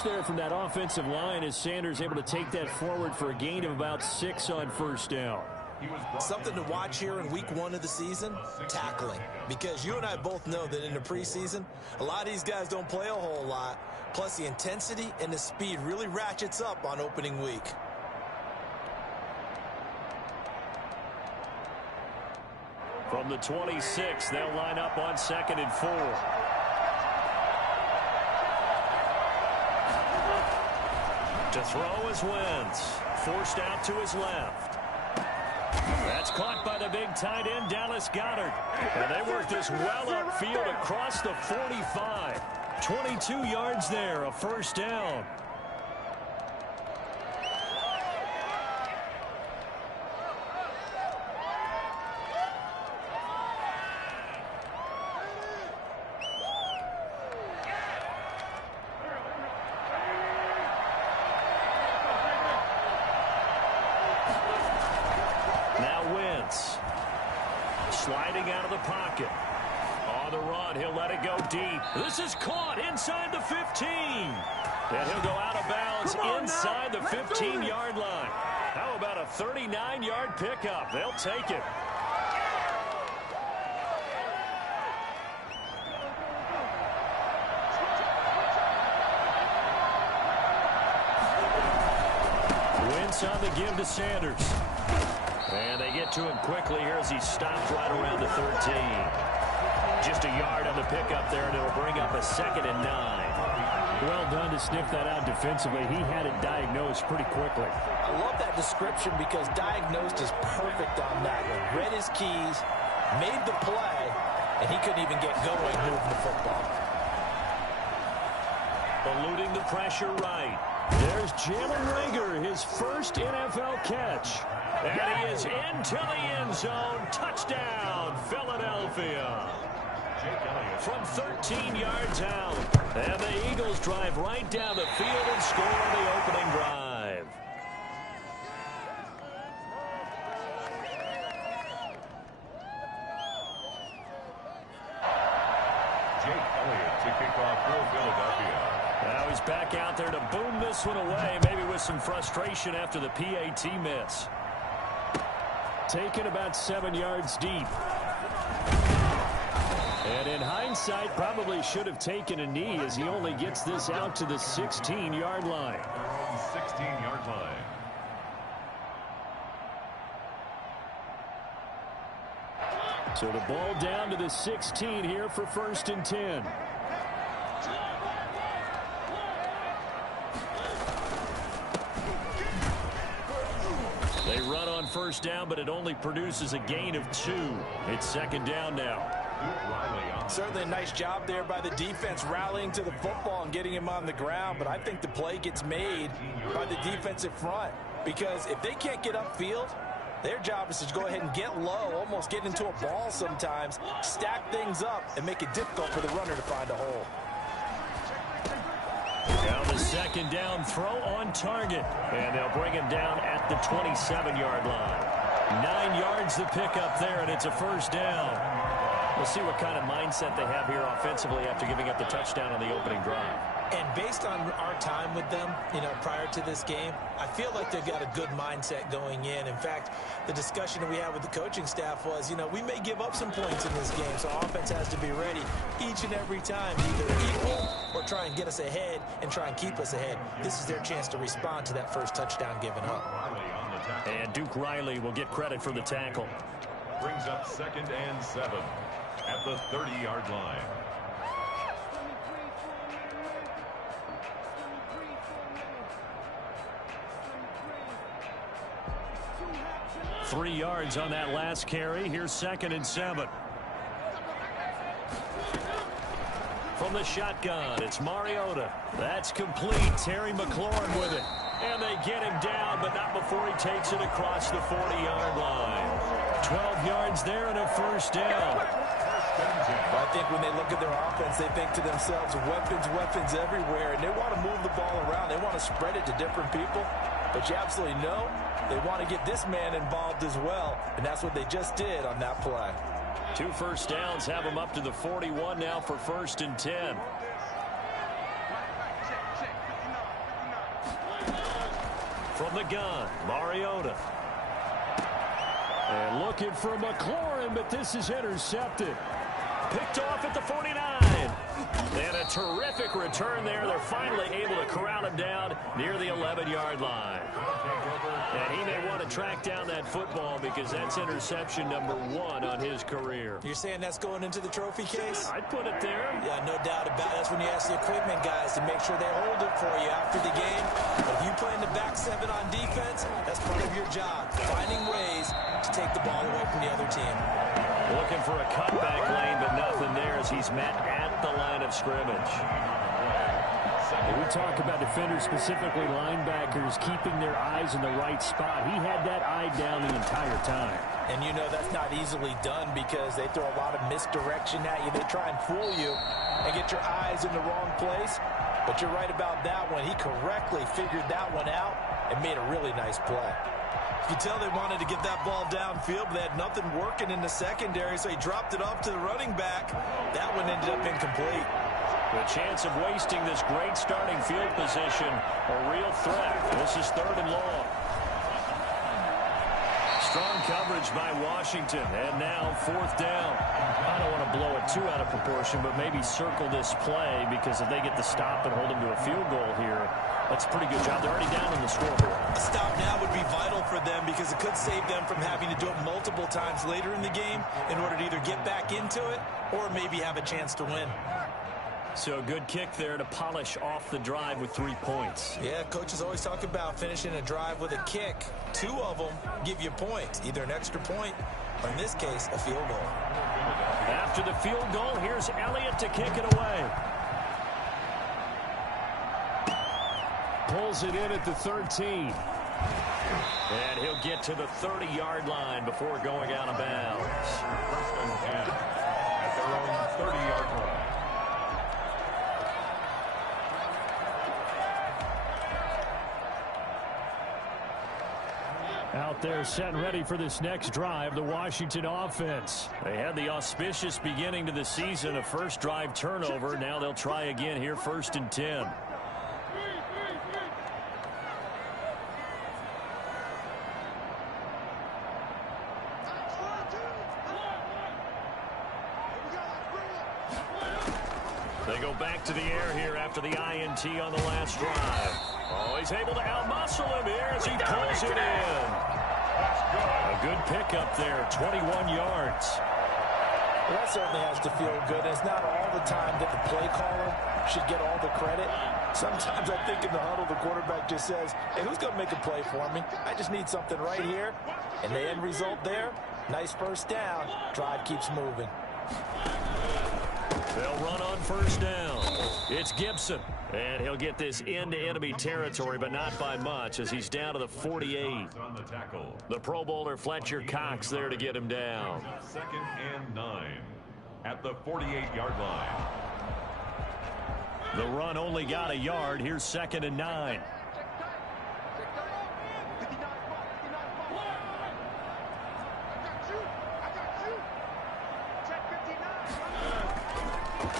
push there from that offensive line as Sanders able to take that forward for a gain of about 6 on first down. Something to watch here in week 1 of the season, tackling. Because you and I both know that in the preseason, a lot of these guys don't play a whole lot. Plus the intensity and the speed really ratchets up on opening week. From the 26, they'll line up on 2nd and 4. To throw is Wentz. Forced out to his left. That's caught by the big tight end, Dallas Goedert. And they work this well upfield across the 45. 22 yards there, a first down. Sliding out of the pocket. On the run, he'll let it go deep. This is caught inside the 15. And he'll go out of bounds inside the 15-yard line. How about a 39-yard pickup? They'll take it. Wentz on the give to Sanders. And they get to him quickly here as he stops right around the 13. Just a yard on the pickup there, and it'll bring up a 2nd and 9. Well done to sniff that out defensively. He had it diagnosed pretty quickly. I love that description because diagnosed is perfect on that one. Read his keys, made the play, and he couldn't even get going moving the football. Eluding the pressure right. There's Jalen Reagor, his first NFL catch. And he is into the end zone. Touchdown, Philadelphia. From 13 yards out. And the Eagles drive right down the field and score on the opening drive. Jake Elliott to kick off for Philadelphia. Now he's back out there to boom this one away, maybe with some frustration after the PAT miss. Taken about 7 yards deep. And in hindsight, probably should have taken a knee as he only gets this out to the 16-yard line. 16-yard line. So the ball down to the 16 here for 1st and 10. They run on first down, but it only produces a gain of 2. It's 2nd down now. Certainly a nice job there by the defense rallying to the football and getting him on the ground, but I think the play gets made by the defensive front because if they can't get upfield, their job is to go ahead and get low, almost get into a ball sometimes, stack things up, and make it difficult for the runner to find a hole. Now the 2nd down throw on target. And they'll bring him down at the 27-yard line. 9 yards to pick up there, and it's a first down. We'll see what kind of mindset they have here offensively after giving up the touchdown on the opening drive. And based on our time with them, prior to this game, I feel like they've got a good mindset going in. In fact, the discussion that we had with the coaching staff was, we may give up some points in this game, so offense has to be ready each and every time, either equal or try and get us ahead and try and keep us ahead. This is their chance to respond to that first touchdown given up. And Duke Riley will get credit for the tackle. Brings up 2nd and 7 at the 30-yard line. Three yards on that last carry. Here's 2nd and 7. From the shotgun, it's Mariota. That's complete. Terry McLaurin with it. And they get him down, but not before he takes it across the 40-yard line. 12 yards there and a first down. I think when they look at their offense, they think to themselves, weapons everywhere, and they want to move the ball around. They want to spread it to different people. But you absolutely know they want to get this man involved as well, and that's what they just did on that play. 2 first downs have them up to the 41 now for 1st and 10. From the gun, Mariota. And looking for McLaurin, but this is intercepted. Picked off at the 49. And a terrific return there. They're finally able to corral him down near the 11-yard line. And he may want to track down that football because that's interception number 1 on his career. You're saying that's going into the trophy case? I'd put it there. Yeah, no doubt about it. That's when you ask the equipment guys to make sure they hold it for you after the game. But if you play in the back 7 on defense, that's part of your job, finding ways to take the ball away from the other team. Looking for a cutback lane, but nothing there as he's met at the line of scrimmage. We talk about defenders, specifically linebackers, keeping their eyes in the right spot. He had that eye down the entire time. And you know that's not easily done because they throw a lot of misdirection at you. They try and fool you and get your eyes in the wrong place. But you're right about that one. He correctly figured that one out and made a really nice play. You could tell they wanted to get that ball downfield, but they had nothing working in the secondary, so he dropped it off to the running back. That one ended up incomplete. The chance of wasting this great starting field position, a real threat. This is 3rd and long. Strong coverage by Washington, and now 4th down. I don't want to blow it too out of proportion, but maybe circle this play because if they get the stop and hold them to a field goal here, that's a pretty good job. They're already down on the scoreboard. A stop now would be vital for them because it could save them from having to do it multiple times later in the game in order to either get back into it or maybe have a chance to win. So a good kick there to polish off the drive with 3 points. Yeah, coaches always talk about finishing a drive with a kick. 2 of them give you points, either an extra point or, in this case, a field goal. After the field goal, here's Elliott to kick it away. Pulls it in at the 13. And he'll get to the 30-yard line before going out of bounds. 1st and 10 at their own 30-yard line. Out there set and ready for this next drive, the Washington offense. They had the auspicious beginning to the season, a first drive turnover. Now they'll try again here, 1st and 10. They go back to the air here after the INT on the last drive. Oh, he's able to outmuscle him here as he pulls it in. A good pickup there, 21 yards. Well, that certainly has to feel good. It's not all the time that the play caller should get all the credit. Sometimes I think in the huddle, the quarterback just says, hey, who's going to make a play for me? I just need something right here. And the end result there, nice 1st down. Drive keeps moving. They'll run on 1st down. It's Gibson. And he'll get this into enemy territory, but not by much as he's down to the 48. The Pro Bowler Fletcher Cox there to get him down. 2nd and 9 at the 48-yard line. The run only got a yard. Here's 2nd and 9.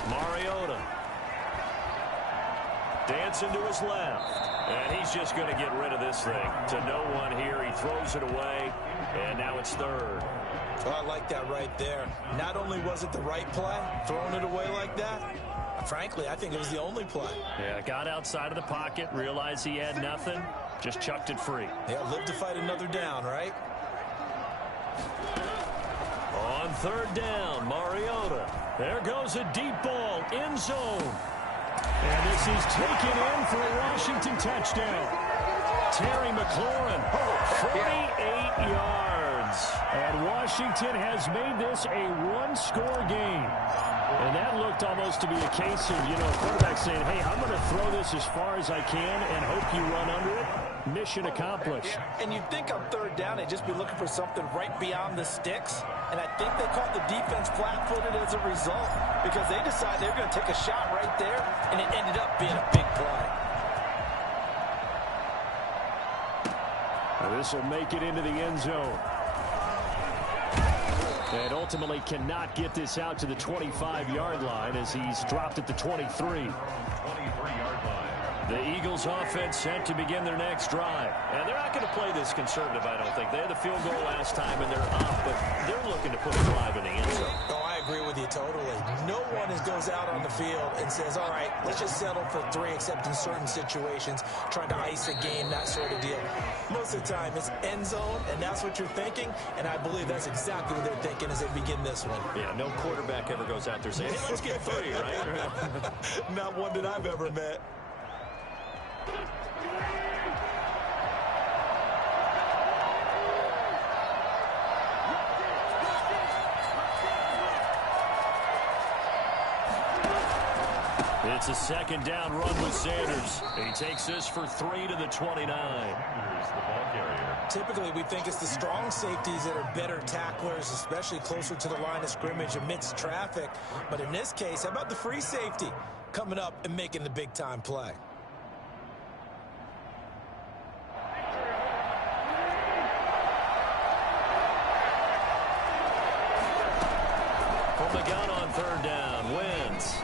Mariota. Dancing to his left. And he's just going to get rid of this thing. To no one here. He throws it away. And now it's 3rd. Well, I like that right there. Not only was it the right play, throwing it away like that, frankly, I think it was the only play. Yeah, got outside of the pocket, realized he had nothing, just chucked it free. Yeah, live to fight another down, right? On 3rd down, Mariota. There goes a deep ball, end zone. And this is taken in for a Washington touchdown. Terry McLaurin, 48 yards. And Washington has made this a one-score game. And that looked almost to be a case of, quarterback saying, hey, I'm going to throw this as far as I can and hope you run under it. Mission accomplished. And you'd think on 3rd down, they'd just be looking for something right beyond the sticks. And I think they caught the defense flat-footed as a result because they decided they were going to take a shot right there, and it ended up being a big play. This will make it into the end zone. And ultimately cannot get this out to the 25-yard line as he's dropped at the 23. 23-yard line. The Eagles offense set to begin their next drive. And they're not going to play this conservative, I don't think. They had the field goal last time, and they're up, but they're looking to put a drive in the end zone. Oh, I agree with you totally. No one goes out on the field and says, all right, let's just settle for 3, except in certain situations, trying to ice a game, that sort of deal. Most of the time, it's end zone, and that's what you're thinking, and I believe that's exactly what they're thinking as they begin this one. Yeah, no quarterback ever goes out there saying, hey, let's get 3, right? Not one that I've ever met. It's a second down run with Sanders. He takes this for 3 to the 29. Here's the ball carrier. Typically, we think it's the strong safeties that are better tacklers, especially closer to the line of scrimmage amidst traffic. But in this case, how about the free safety coming up and making the big-time play? From the gun on third down, Wentz.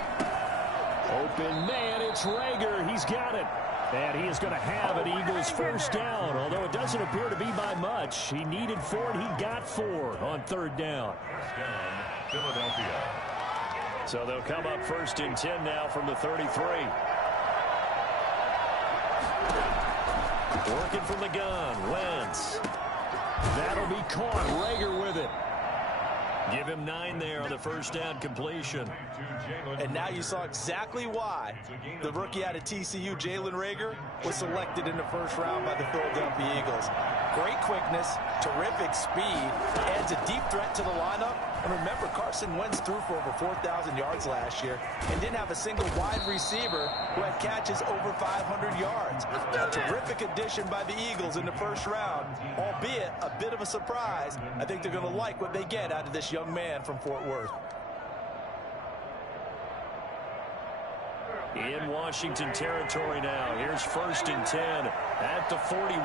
Open man, it's Rager. He's got it. And he is going to have an Eagles first down, although it doesn't appear to be by much. He needed 4, and he got 4 on third down. First down, Philadelphia. So they'll come up first and 10 now from the 33. Working from the gun, Wentz. That'll be caught. Rager with it. Give him 9 there on the first down completion. And now you saw exactly why the rookie out of TCU, Jalen Rager, was selected in the first round by the Philadelphia Eagles. Great quickness, terrific speed, adds a deep threat to the lineup. And remember, Carson Wentz threw for over 4,000 yards last year and didn't have a single wide receiver who had catches over 500 yards. A terrific addition by the Eagles in the first round, albeit a bit of a surprise. I think they're going to like what they get out of this young man from Fort Worth. In Washington territory now. Here's first and 10 at the 41.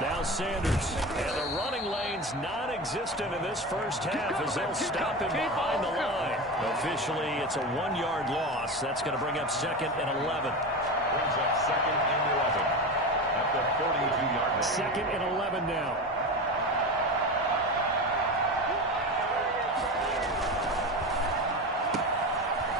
Now Sanders. And the running lane's non-existent in this first half as they'll stop him behind the line. Officially, it's a 1-yard loss. That's going to bring up second and 11. Brings up second and 11 at the 42-yard line. Second and 11 now.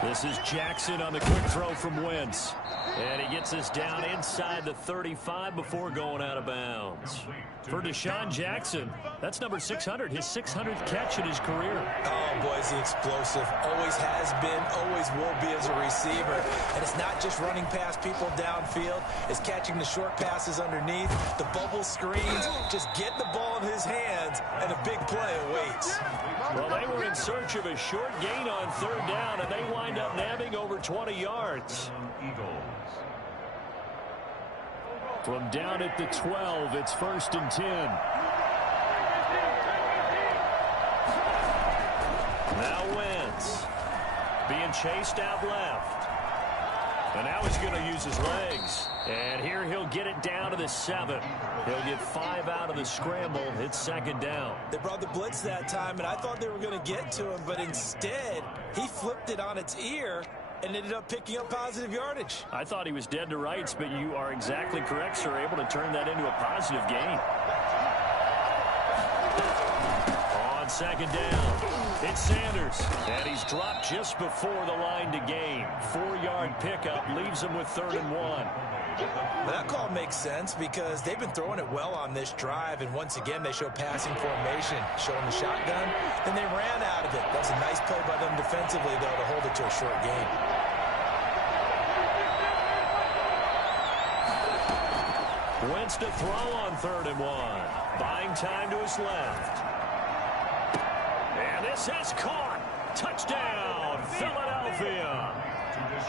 This is Jackson on the quick throw from Wentz. And he gets us down inside the 35 before going out of bounds. For Deshaun Jackson, that's number 600, his 600th catch in his career. Oh, boy, is he explosive. Always has been, always will be as a receiver. And it's not just running past people downfield. It's catching the short passes underneath, the bubble screens, just get the ball in his hands, and a big play awaits. Well, they were in search of a short gain on third down, and they wind up nabbing over 20 yards. Eagles. From down at the 12, it's first and 10. Now Wentz being chased out left. And now he's going to use his legs. And here he'll get it down to the 7. He'll get 5 out of the scramble. It's second down. They brought the blitz that time, and I thought they were going to get to him, but instead he flipped it on its ear and ended up picking up positive yardage. I thought he was dead to rights, but you are exactly correct, sir. Able to turn that into a positive gain. On second down, it's Sanders. And he's dropped just before the line to gain. 4-yard pickup leaves him with 3rd and 1. Well, that call makes sense because they've been throwing it well on this drive, and once again they show passing formation, showing the shotgun, then they ran out of it. That was a nice play by them defensively, though, to hold it to a short gain. Wentz to throw on 3rd and 1. Buying time to his left. And this is caught. Touchdown, Philadelphia.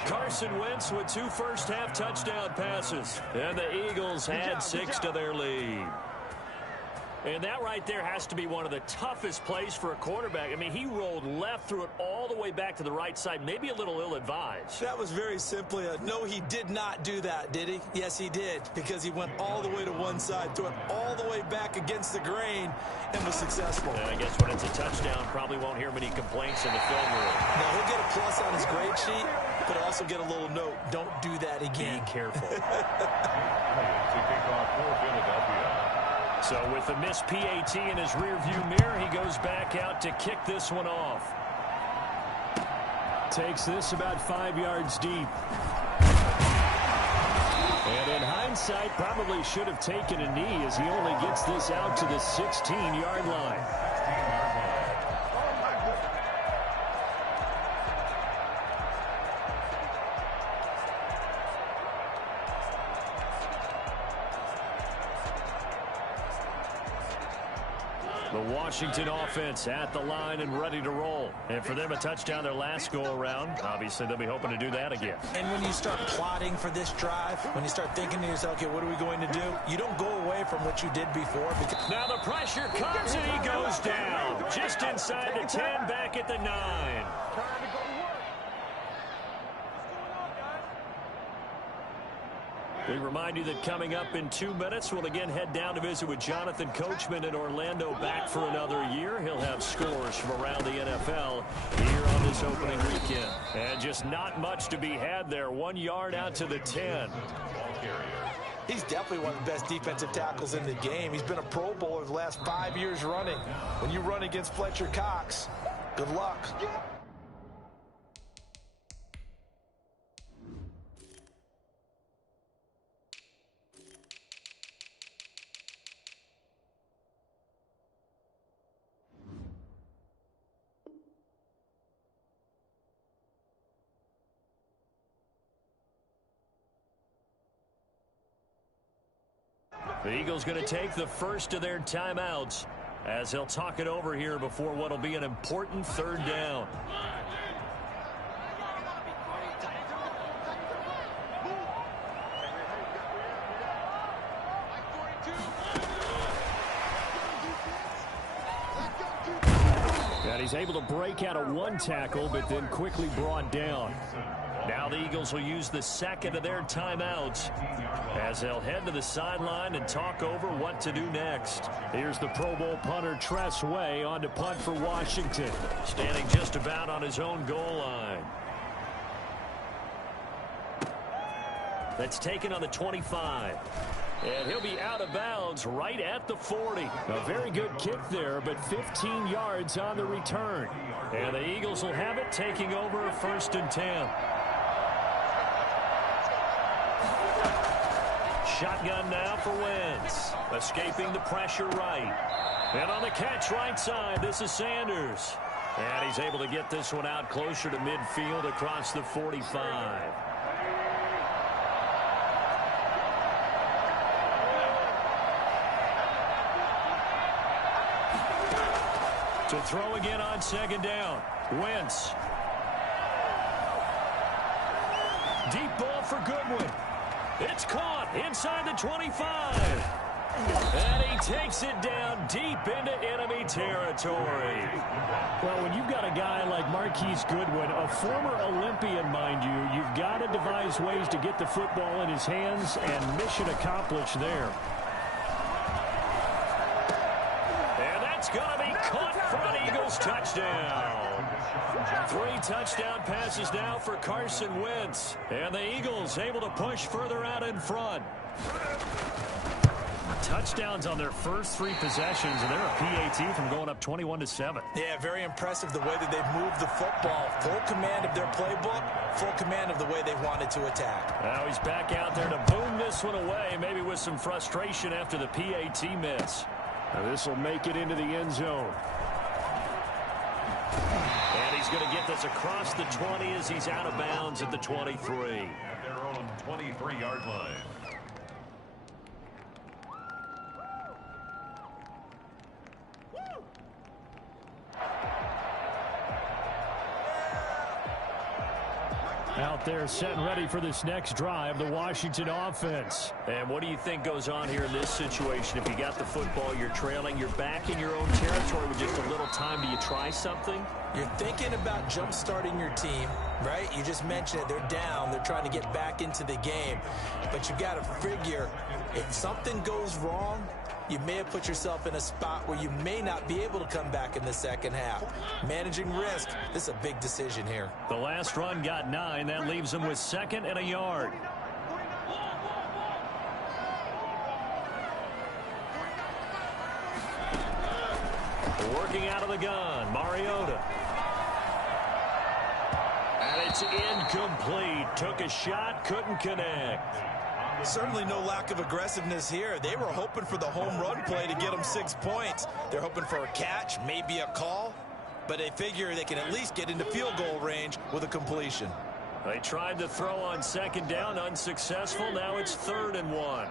Carson Wentz with 2 first-half touchdown passes. And the Eagles had 6 to their lead. And that right there has to be one of the toughest plays for a quarterback. I mean, he rolled left, threw it all the way back to the right side, maybe a little ill-advised. That was very simply a no, he did not do that, did he? Yes, he did, because he went all the way to one side, threw it all the way back against the grain, and was successful. And I guess when it's a touchdown, probably won't hear many complaints in the film room. Now, he'll get a plus on his grade sheet, but also get a little note. Don't do that again. Be careful. To kick off for Philadelphia. So with the missed PAT in his rearview mirror, he goes back out to kick this one off. Takes this about 5 yards deep. And in hindsight, probably should have taken a knee as he only gets this out to the 16-yard line. The Washington offense at the line and ready to roll. And for them, a touchdown their last go-around. Obviously, they'll be hoping to do that again. And when you start plotting for this drive, when you start thinking to yourself, okay, what are we going to do? You don't go away from what you did before. Now the pressure comes and he goes down. Just inside the 10, back at the 9. We remind you that coming up in 2 minutes, we'll again head down to visit with Jonathan Coachman in Orlando, back for another year. He'll have scores from around the NFL here on this opening weekend. And just not much to be had there. 1 yard out to the 10. He's definitely one of the best defensive tackles in the game. He's been a Pro Bowler the last 5 years running. When you run against Fletcher Cox, good luck. The Eagles going to take the first of their timeouts as they'll talk it over here before what will be an important third down. And he's able to break out of one tackle, but then quickly brought down. Now the Eagles will use the second of their timeouts as they'll head to the sideline and talk over what to do next. Here's the Pro Bowl punter Tress Way on to punt for Washington. Standing just about on his own goal line. That's taken on the 25. And he'll be out of bounds right at the 40. A very good kick there, but 15 yards on the return. And the Eagles will have it, taking over 1st and 10. Shotgun now for Wentz. Escaping the pressure right. And on the catch right side, this is Sanders. And he's able to get this one out closer to midfield across the 45. To throw again on 2nd down. Wentz. Deep ball for Goodwin. It's caught inside the 25. And he takes it down deep into enemy territory. Well, when you've got a guy like Marquise Goodwin, a former Olympian, mind you, you've got to devise ways to get the football in his hands, and mission accomplished there. And that's going to be caught for an Eagles touchdown. 3 touchdown passes now for Carson Wentz. And the Eagles able to push further out in front. Touchdowns on their first 3 possessions, and they're a PAT from going up 21-7. Yeah, very impressive the way that they've moved the football. Full command of their playbook, full command of the way they wanted to attack. Now he's back out there to boom this one away, maybe with some frustration after the PAT miss. Now this will make it into the end zone. And he's going to get this across the 20 as he's out of bounds at the 23. At their own 23-yard line. Out there set and ready for this next drive, the Washington offense. And what do you think goes on here in this situation? If you got the football, you're trailing, you're back in your own territory with just a little time. Do you try something? You're thinking about jump-starting your team, right? You just mentioned it. They're down. They're trying to get back into the game. But you got to figure, if something goes wrong, you may have put yourself in a spot where you may not be able to come back in the second half. Managing risk, this is a big decision here. The last run got 9. That leaves him with 2nd and a yard. Working out of the gun, Mariota. And it's incomplete. Took a shot, couldn't connect. Certainly no lack of aggressiveness here. They were hoping for the home run play to get them 6 points. They're hoping for a catch, maybe a call, but they figure they can at least get into field goal range with a completion. They tried to throw on 2nd down, unsuccessful. Now it's 3rd and 1.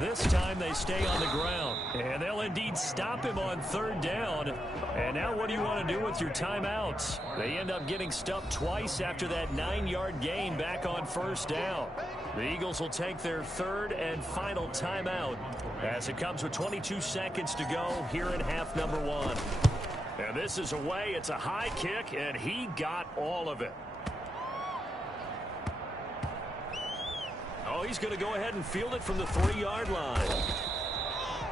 This time they stay on the ground, and they'll indeed stop him on 3rd down. And now what do you want to do with your timeouts? They end up getting stuffed twice after that 9-yard gain back on 1st down. The Eagles will take their 3rd and final timeout as it comes with 22 seconds to go here in half number 1. And this is away. It's a high kick, and he got all of it. Oh, he's going to go ahead and field it from the 3-yard line.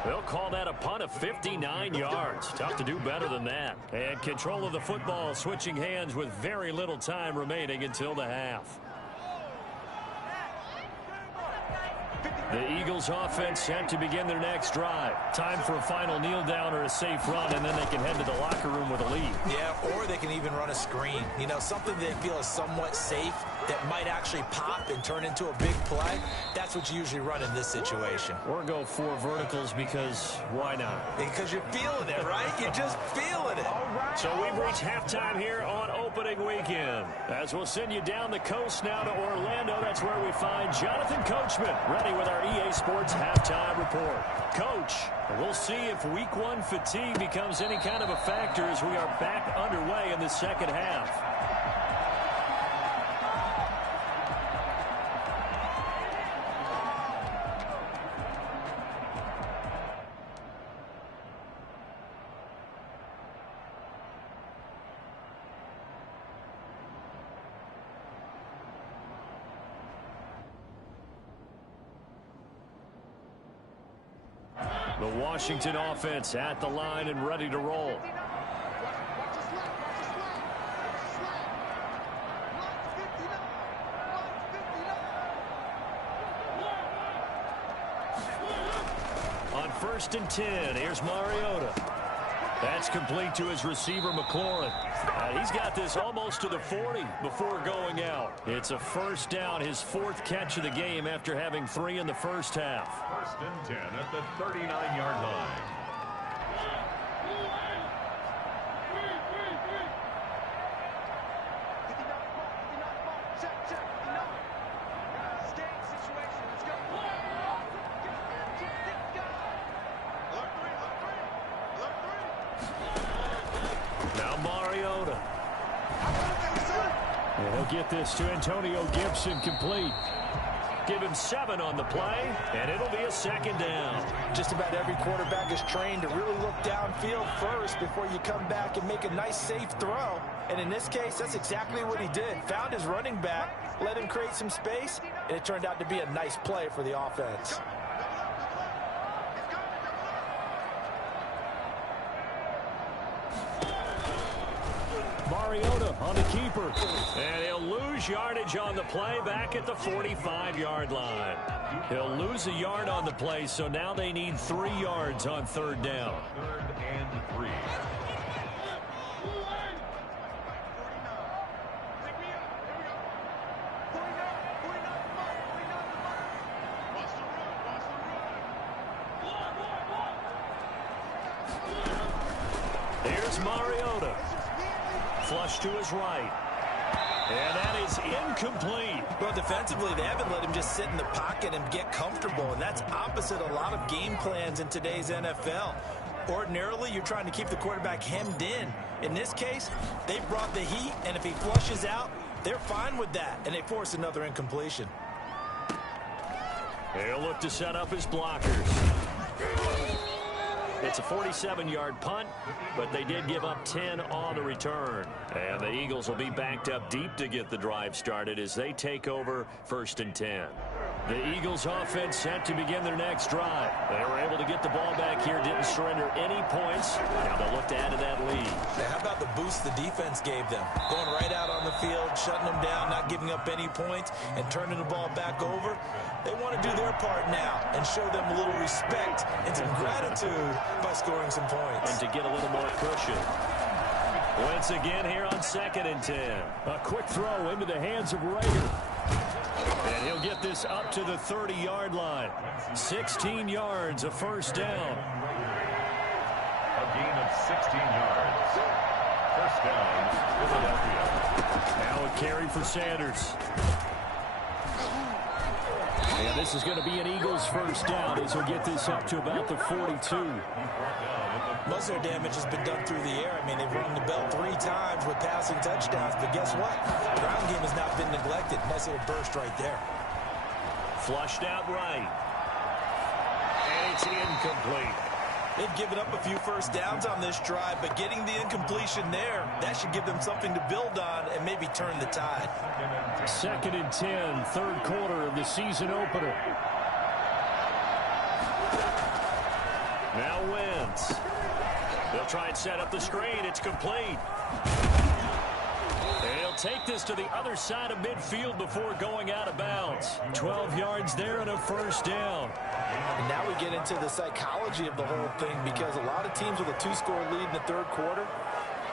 They'll call that a punt of 59 yards. Tough to do better than that. And control of the football switching hands with very little time remaining until the half. The Eagles offense set to begin their next drive. Time for a final kneel down or a safe run, and then they can head to the locker room with a lead. Yeah, or they can even run a screen. You know, something they feel is somewhat safe that might actually pop and turn into a big play. That's what you usually run in this situation. Or go 4 verticals because why not? Because you're feeling it, right? You're just feeling it. So we've reached halftime here on opening weekend. As we'll send you down the coast now to Orlando, that's where we find Jonathan Coachman ready with our EA Sports halftime report. Coach, we'll see if week 1 fatigue becomes any kind of a factor as we are back underway in the second half. The Washington offense at the line and ready to roll. On 1st and 10, here's Mariota. That's complete to his receiver, McLaurin. He's got this almost to the 40 before going out. It's a 1st down, his 4th catch of the game after having 3 in the first half. 1st and 10 at the 39-yard line. Get this to Antonio Gibson, complete. Give him 7 on the play, and it'll be a 2nd down. Just about every quarterback is trained to really look downfield first before you come back and make a nice, safe throw. And in this case, that's exactly what he did. Found his running back, let him create some space, and it turned out to be a nice play for the offense. Mariota on the keeper. And he'll lose yardage on the play back at the 45-yard line. He'll lose a yard on the play, so now they need 3 yards on 3rd down. 3rd and 3. Here's Mariota. Flush to his right. And that is incomplete. Well, defensively, they haven't let him just sit in the pocket and get comfortable, and that's opposite a lot of game plans in today's NFL. Ordinarily, you're trying to keep the quarterback hemmed in. In this case, they brought the heat, and if he flushes out, they're fine with that, and they force another incompletion. He'll look to set up his blockers. It's a 47-yard punt, but they did give up 10 on the return. And the Eagles will be backed up deep to get the drive started as they take over 1st and 10. The Eagles offense set to begin their next drive. They were able to get the ball back here, didn't surrender any points. Now they'll look to add to that lead. Now, how about the boost the defense gave them? Going right out on the field, shutting them down, not giving up any points, and turning the ball back over. They want to do their part now and show them a little respect and some gratitude by scoring some points. And to get a little more cushion. Once again here on 2nd and 10. A quick throw into the hands of Rager. And he'll get this up to the 30-yard line. 16 yards, a first down. A gain of 16 yards. First down, Philadelphia. Now a carry for Sanders. And this is going to be an Eagles first down as he'll get this up to about the 42. Most of their damage has been done through the air. I mean, they've rung the bell 3 times with passing touchdowns, but guess what? The ground game has not been neglected. Nice little burst right there. Flushed out right. And it's incomplete. They've given up a few first downs on this drive, but getting the incompletion there, that should give them something to build on and maybe turn the tide. 2nd and 10, third quarter of the season opener. Now Wentz. They'll try and set up the screen. It's complete. They'll take this to the other side of midfield before going out of bounds. 12 yards there and a first down. And now we get into the psychology of the whole thing, because a lot of teams with a 2-score lead in the third quarter,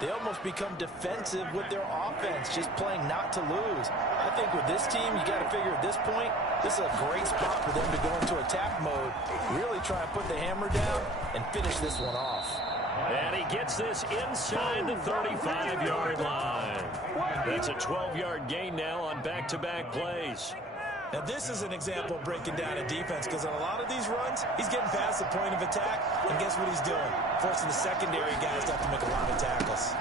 they almost become defensive with their offense, just playing not to lose. I think with this team, you got to figure at this point, this is a great spot for them to go into attack mode, really try and put the hammer down and finish this one off. And he gets this inside the 35-yard line. That's a 12-yard gain now on back-to-back plays. Now, this is an example of breaking down a defense, because on a lot of these runs, he's getting past the point of attack, and guess what he's doing? Forcing the secondary guys to have to make a lot of tackles.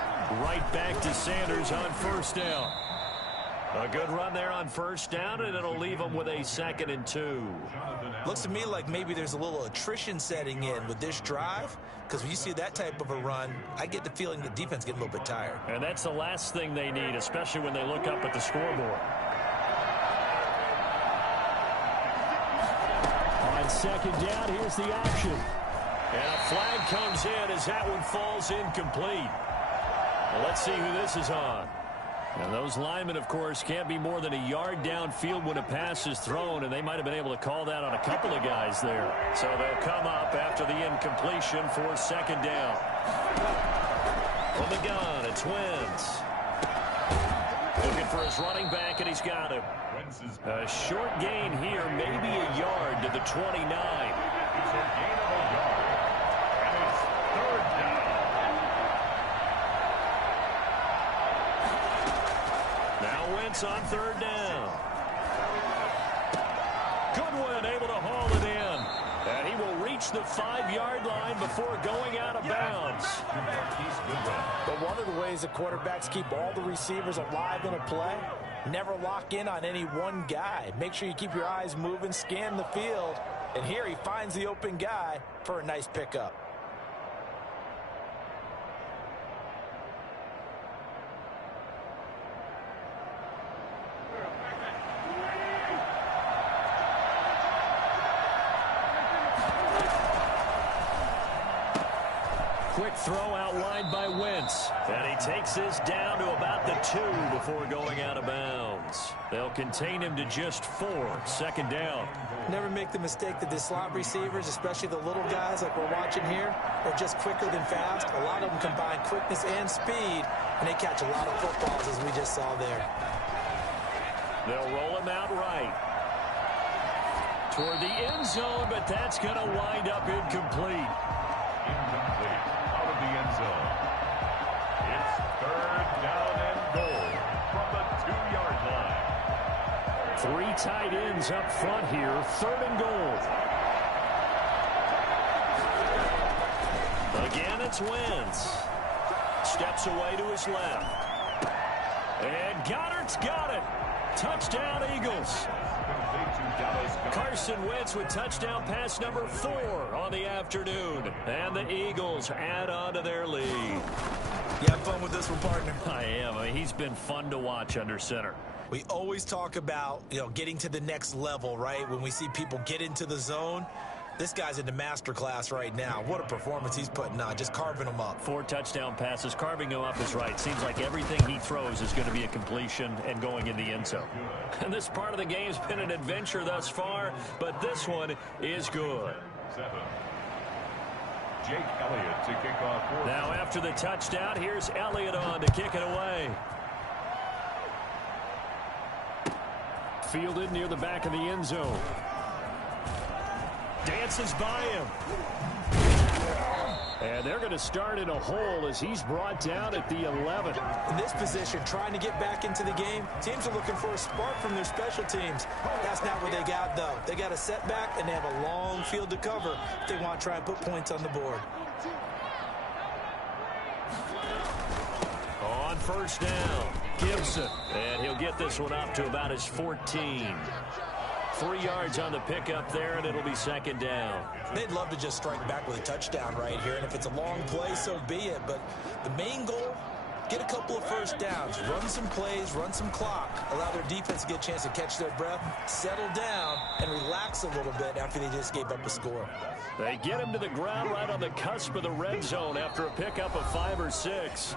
Right back to Sanders on first down. A good run there on first down, and it'll leave them with a 2nd and 2. Looks to me like maybe there's a little attrition setting in with this drive, because when you see that type of a run, I get the feeling the defense getting a little bit tired. And that's the last thing they need, especially when they look up at the scoreboard. On 2nd down, here's the action. And a flag comes in as that one falls incomplete. Well, let's see who this is on. And those linemen, of course, can't be more than a yard downfield when a pass is thrown, and they might have been able to call that on a couple of guys there. So they'll come up after the incompletion for 2nd down. From the gun, it's Wentz. Looking for his running back, and he's got him. A short gain here, maybe a yard to the 29. It's a gain of a yard. And it's 3rd down. Now Wentz on 3rd down. Goodwin able to haul it in. And he will reach the 5-yard line before going out of bounds. But one of the ways the quarterbacks keep all the receivers alive in a play, never lock in on any one guy. Make sure you keep your eyes moving, scan the field, and here he finds the open guy for a nice pickup. Quick throw outlined by Wentz. And he takes this down to about the 2 before going out of bounds. They'll contain him to just 4. 2nd down. Never make the mistake that the slot receivers, especially the little guys like we're watching here, are just quicker than fast. A lot of them combine quickness and speed, and they catch a lot of footballs, as we just saw there. They'll roll him out right. Toward the end zone, but that's going to wind up incomplete. Incomplete. Out of the end zone. It's 3rd down and goal from the 2-yard line. 3 tight ends up front here. 3rd and goal. Again, it's Wentz. Steps away to his left. And Goddard's got it. Touchdown, Eagles. Carson Wentz with touchdown pass number 4 on the afternoon. And the Eagles add on to their lead. You have fun with this one, partner? I am. I mean, he's been fun to watch under center. We always talk about, getting to the next level, right? When we see people get into the zone. This guy's in the master class right now. What a performance he's putting on, just carving them up. 4 touchdown passes. Carving them up is right. Seems like everything he throws is going to be a completion and going in the end zone. And this part of the game's been an adventure thus far, but this one is good. 7. Jake Elliott to kick off. Now after the touchdown, here's Elliott on to kick it away. Fielded near the back of the end zone. Dances by him. And they're going to start in a hole as he's brought down at the 11. In this position, trying to get back into the game, teams are looking for a spark from their special teams. That's not what they got, though. They got a setback, and they have a long field to cover if they want to try and put points on the board. On first down, Gibson. And he'll get this one up to about his 14. 3 yards on the pickup there, and it'll be second down. They'd love to just strike back with a touchdown right here, and if it's a long play, so be it. But the main goal, get a couple of first downs, run some plays, run some clock, allow their defense to get a chance to catch their breath, settle down, and relax a little bit after they just gave up a score. They get him to the ground right on the cusp of the red zone after a pickup of 5 or 6.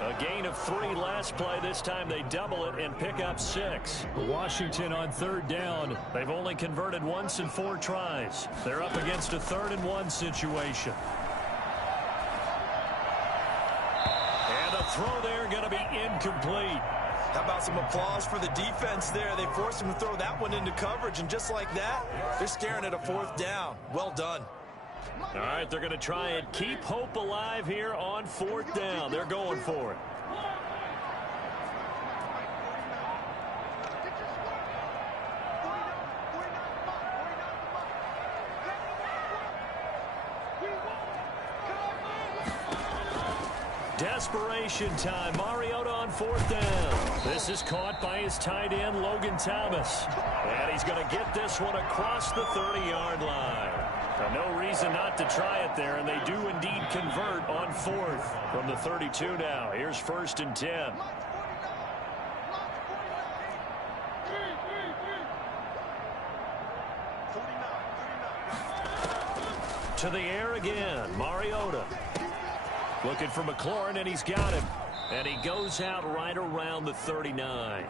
A gain of 3 last play. This time they double it and pick up 6. Washington on third down. They've only converted once in 4 tries. They're up against a 3rd and 1 situation. And a throw there going to be incomplete. How about some applause for the defense there? They forced him to throw that one into coverage, and just like that, they're staring at a 4th down. Well done. All right, they're going to try and keep hope alive here on 4th down. They're going for it. Desperation time. Mariota on 4th down. This is caught by his tight end, Logan Thomas. And he's going to get this one across the 30-yard line. No reason not to try it there, and they do indeed convert on 4th from the 32 now. Here's 1st and 10. To the air again, Mariota. Looking for McLaurin, and he's got him. And he goes out right around the 39.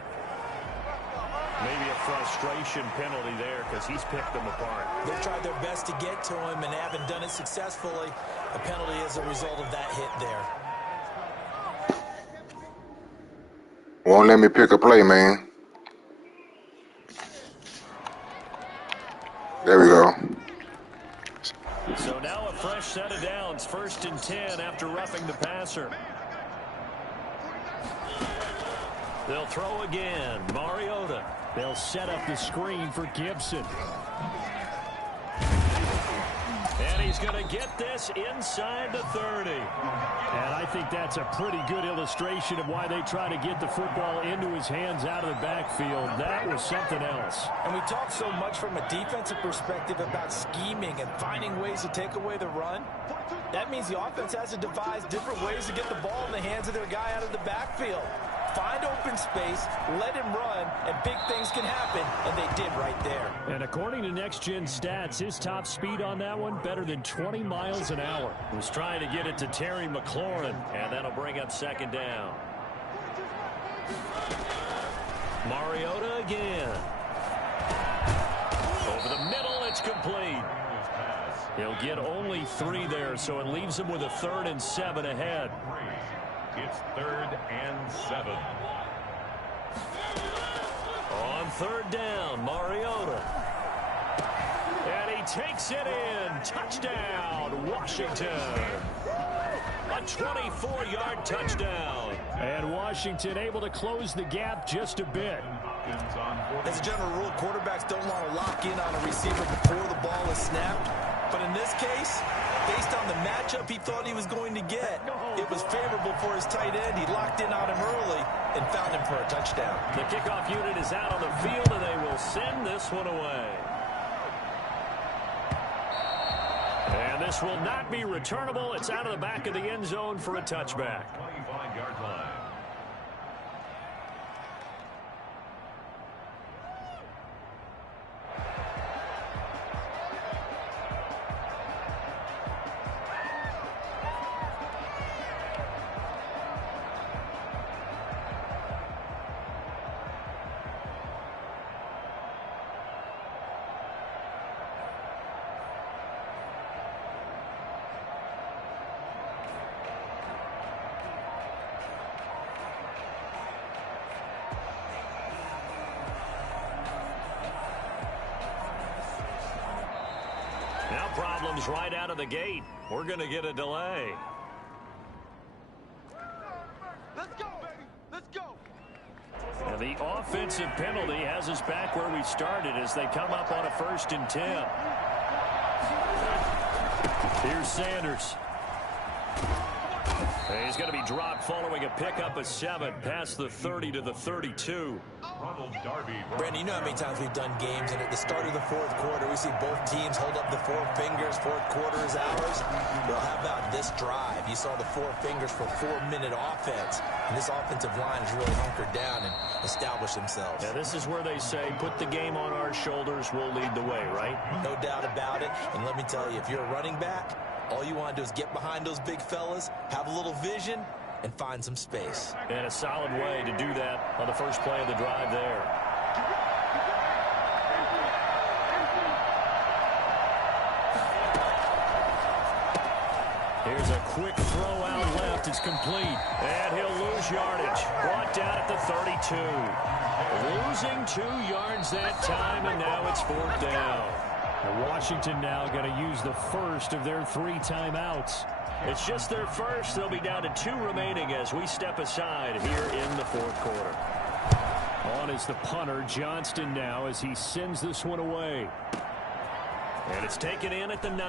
Maybe a frustration penalty there because he's picked them apart. They've tried their best to get to him and haven't done it successfully. A penalty as a result of that hit there. Won't let me pick a play, man. There we go. So now a fresh set of downs. 1st and 10 after roughing the passer. They'll throw again. Mariota. They'll set up the screen for Gibson. And he's going to get this inside the 30. And I think that's a pretty good illustration of why they try to get the football into his hands out of the backfield. That was something else. And we talk so much from a defensive perspective about scheming and finding ways to take away the run. That means the offense has to devise different ways to get the ball in the hands of their guy out of the backfield. Find open space, let him run, and big things can happen, and they did right there. And according to Next Gen Stats, his top speed on that one, better than 20 miles an hour. Was trying to get it to Terry McLaurin, and that'll bring up 2nd down. Mariota again. Over the middle, it's complete. He'll get only 3 there, so it leaves him with a 3rd and 7 ahead. It's 3rd and 7. On 3rd down, Mariota. And he takes it in. Touchdown, Washington. A 24-yard touchdown. And Washington able to close the gap just a bit. As a general rule, quarterbacks don't want to lock in on a receiver before the ball is snapped. But in this case, based on the matchup he thought he was going to get, it was favorable for his tight end. He locked in on him early and found him for a touchdown. The kickoff unit is out on the field, and they will send this one away. And this will not be returnable. It's out of the back of the end zone for a touchback. 25-yard line. Now problems right out of the gate. We're going to get a delay. Let's go, baby. Let's go. And the offensive penalty has us back where we started as they come up on a 1st and 10. Here's Sanders. He's going to be dropped following a pickup of 7 past the 30 to the 32. Ronald Darby. Brandon, you know how many times we've done games, and at the start of the 4th quarter, we see both teams hold up the 4 fingers. 4th quarter is ours. Well, how about this drive? You saw the 4 fingers for 4-minute offense, and this offensive line has really hunkered down and established themselves. Yeah, this is where they say, put the game on our shoulders, we'll lead the way, right? No doubt about it. And let me tell you, if you're a running back, all you want to do is get behind those big fellas, have a little vision, and find some space. And a solid way to do that on the first play of the drive there. Here's a quick throw out left. It's complete. And he'll lose yardage. Brought down at the 32. Losing 2 yards that time, and now it's 4th down. And Washington now going to use the first of their 3 timeouts. It's just their first. They'll be down to 2 remaining as we step aside here in the 4th quarter. On is the punter, Johnston, now as he sends this one away. And it's taken in at the 9.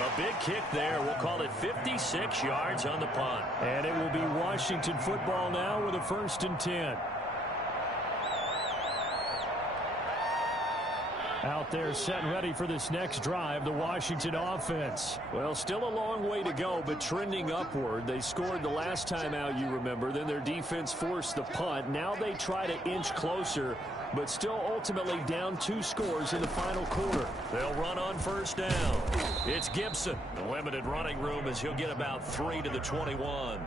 A big kick there. We'll call it 56 yards on the punt. And it will be Washington football now with a 1st and 10. Out there set and ready for this next drive, the Washington offense. Well, still a long way to go, but trending upward. They scored the last time out, you remember. Then their defense forced the punt. Now they try to inch closer, but still ultimately down 2 scores in the final quarter. They'll run on 1st down. It's Gibson. The limited running room as he'll get about 3 to the 21.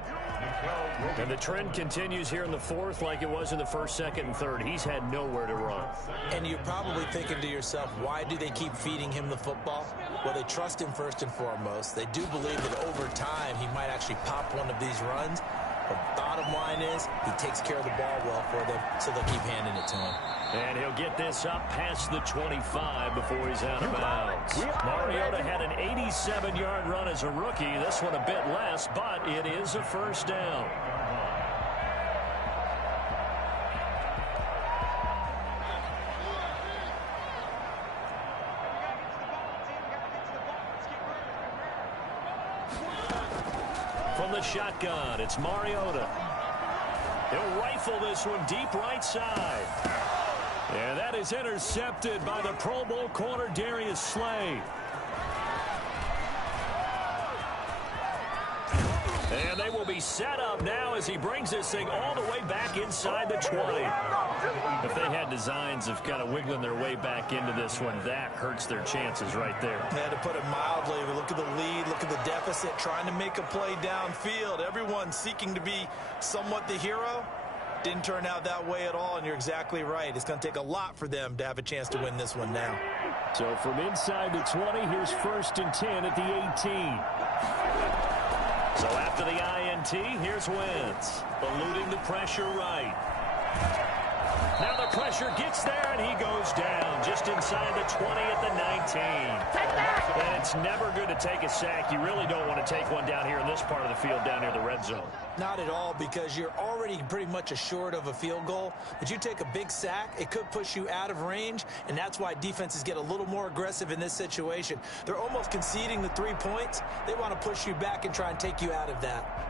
And the trend continues here in the 4th like it was in the 1st, 2nd, and 3rd. He's had nowhere to run. And you're probably thinking to yourself, why do they keep feeding him the football? Well, they trust him first and foremost. They do believe that over time he might actually pop one of these runs. But bottom line is he takes care of the ball well for them, so they'll keep handing it to him. And he'll get this up past the 25 before he's out of bounds. Mariota had an 87-yard run as a rookie. This one a bit less, but it is a 1st down. From the shotgun, it's Mariota. He'll rifle this one deep right side. And that is intercepted by the Pro Bowl corner, Darius Slay. And they will be set up now as he brings this thing all the way back inside the 20. If they had designs of kind of wiggling their way back into this one, that hurts their chances right there. Yeah, to put it mildly, look at the lead, look at the deficit, trying to make a play downfield. Everyone seeking to be somewhat the hero. Didn't turn out that way at all, and you're exactly right. It's going to take a lot for them to have a chance to win this one now. So from inside the 20, here's 1st and 10 at the 18. So after the INT, here's Wentz, eluding the pressure right. Now the pressure gets there, and he goes down just inside the 20 at the 19. And it's never good to take a sack. You really don't want to take one down here in this part of the field down near the red zone. Not at all, because you're already pretty much assured of a field goal. But you take a big sack, it could push you out of range, and that's why defenses get a little more aggressive in this situation. They're almost conceding the 3 points. They want to push you back and try and take you out of that.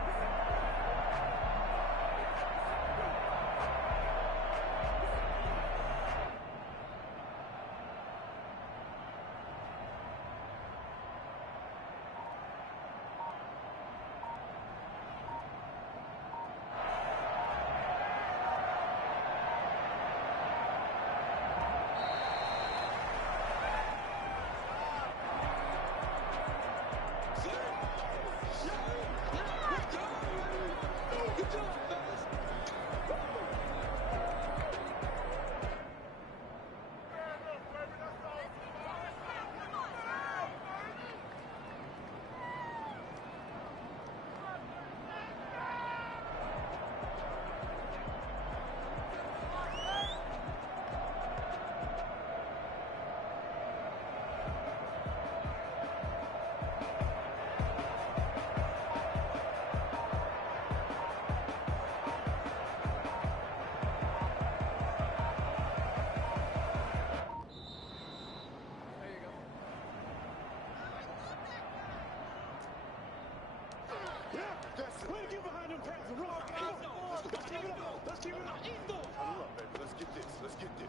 Let's get this. Let's get this.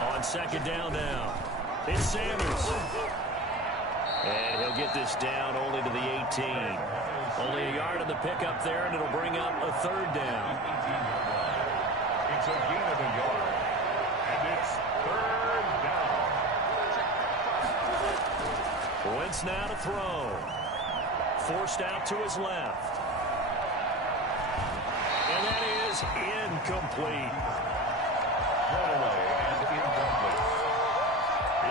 On second down now, it's Sanders. And he'll get this down only to the 18. Only a yard on the pickup there, and it'll bring up a third down. It's a gain of a yard. And it's third down. Wentz now to throw. Forced out to his left. And that is incomplete. Throwaway and incomplete.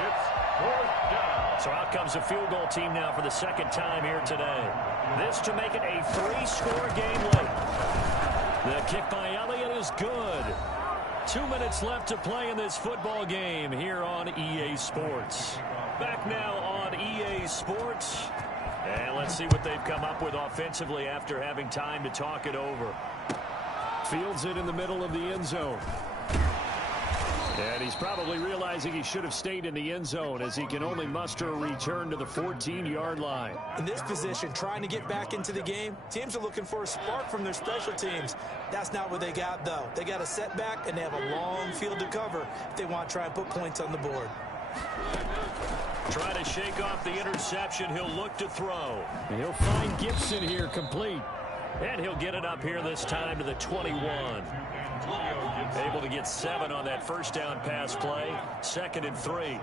It's fourth down. So out comes the field goal team now for the second time here today. This to make it a 3-score game late. The kick by Elliott is good. 2 minutes left to play in this football game here on EA Sports. Back now on EA Sports. And let's see what they've come up with offensively after having time to talk it over. Fields it in the middle of the end zone. And he's probably realizing he should have stayed in the end zone as he can only muster a return to the 14-yard line. In this position, trying to get back into the game, teams are looking for a spark from their special teams. That's not what they got, though. They got a setback, and they have a long field to cover if they want to try and put points on the board. Try to shake off the interception. He'll look to throw. And he'll find Gibson here complete. And he'll get it up here this time to the 21. Able to get 7 on that first down pass play. 2nd and 3.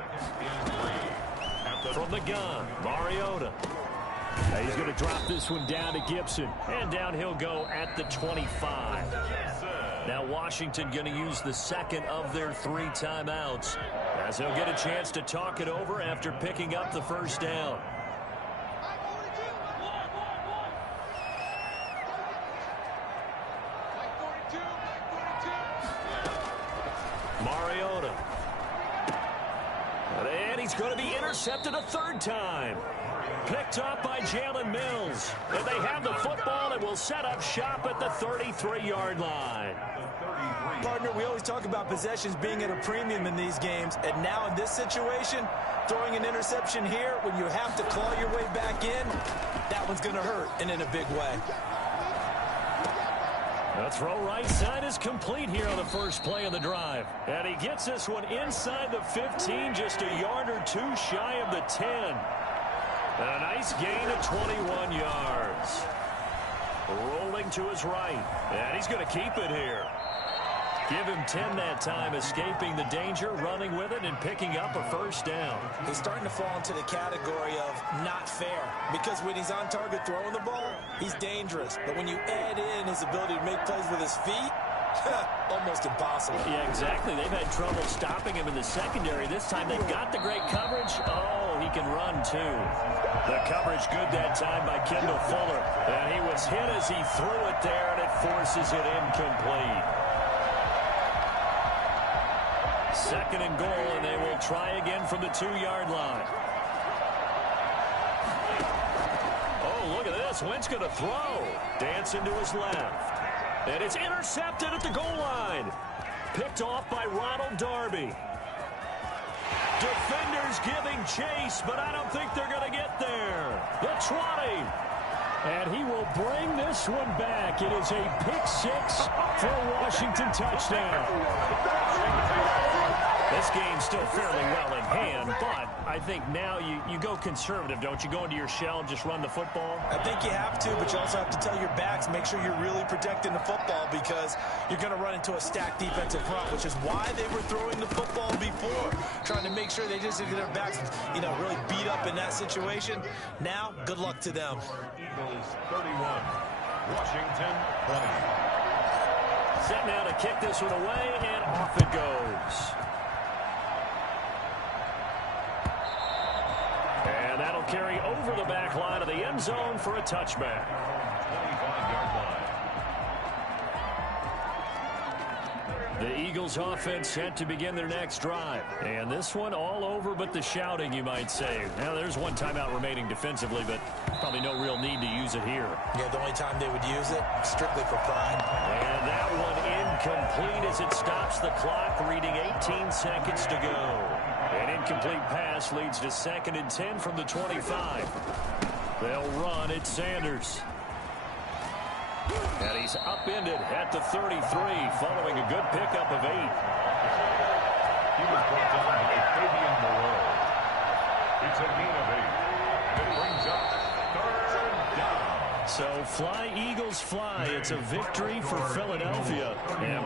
From the gun, Mariota. He's going to drop this one down to Gibson. And down he'll go at the 25. Now Washington going to use the second of their 3 timeouts, as he'll get a chance to talk it over after picking up the first down. Mariota. And he's going to be intercepted a 3rd time. Picked up by Jalen Mills. And they have the football and will set up shop at the 33-yard line. Partner, we always talk about possessions being at a premium in these games. And now in this situation, throwing an interception here when you have to claw your way back in, that one's going to hurt, and in a big way. The throw right side is complete here on the first play of the drive. And he gets this one inside the 15, just a yard or 2 shy of the 10. And a nice gain of 21 yards. Rolling to his right. And he's going to keep it here. Give him 10 that time, escaping the danger, running with it, and picking up a first down. He's starting to fall into the category of not fair, because when he's on target throwing the ball, he's dangerous. But when you add in his ability to make plays with his feet, almost impossible. Yeah, exactly. They've had trouble stopping him in the secondary. This time they've got the great coverage. Oh, he can run, too. The coverage good that time by Kendall Fuller. And he was hit as he threw it there, and it forces it incomplete. 2nd and goal, and they will try again from the 2-yard line. Oh, look at this. Wentz going to throw. Dancing to his left. And it's intercepted at the goal line. Picked off by Ronald Darby. Defenders giving chase, but I don't think they're going to get there. The 20. And he will bring this one back. It is a pick-6 for a Washington touchdown. This game's still fairly well in hand, but I think now you go conservative, don't you? Go into your shell and just run the football? I think you have to, but you also have to tell your backs, make sure you're really protecting the football, because you're going to run into a stacked defensive front, which is why they were throwing the football before, trying to make sure they just get their backs, really beat up in that situation. Now, good luck to them. Eagles 31, Washington 20. Set now to kick this one away, and off it goes. And that'll carry over the back line of the end zone for a touchback. 25-yard line. The Eagles offense set to begin their next drive. And this one all over but the shouting, you might say. Now, there's one timeout remaining defensively, but probably no real need to use it here. Yeah, the only time they would use it, strictly for pride. And that one Incomplete as it stops the clock, reading 18 seconds to go. An incomplete pass leads to 2nd and 10 from the 25. They'll run at Sanders. And he's upended at the 33 following a good pickup of 8. He was brought down by Fabian Moreau. It's a gain of 8. It brings up 3rd down. So fly, Eagles, fly. It's a victory for Philadelphia. And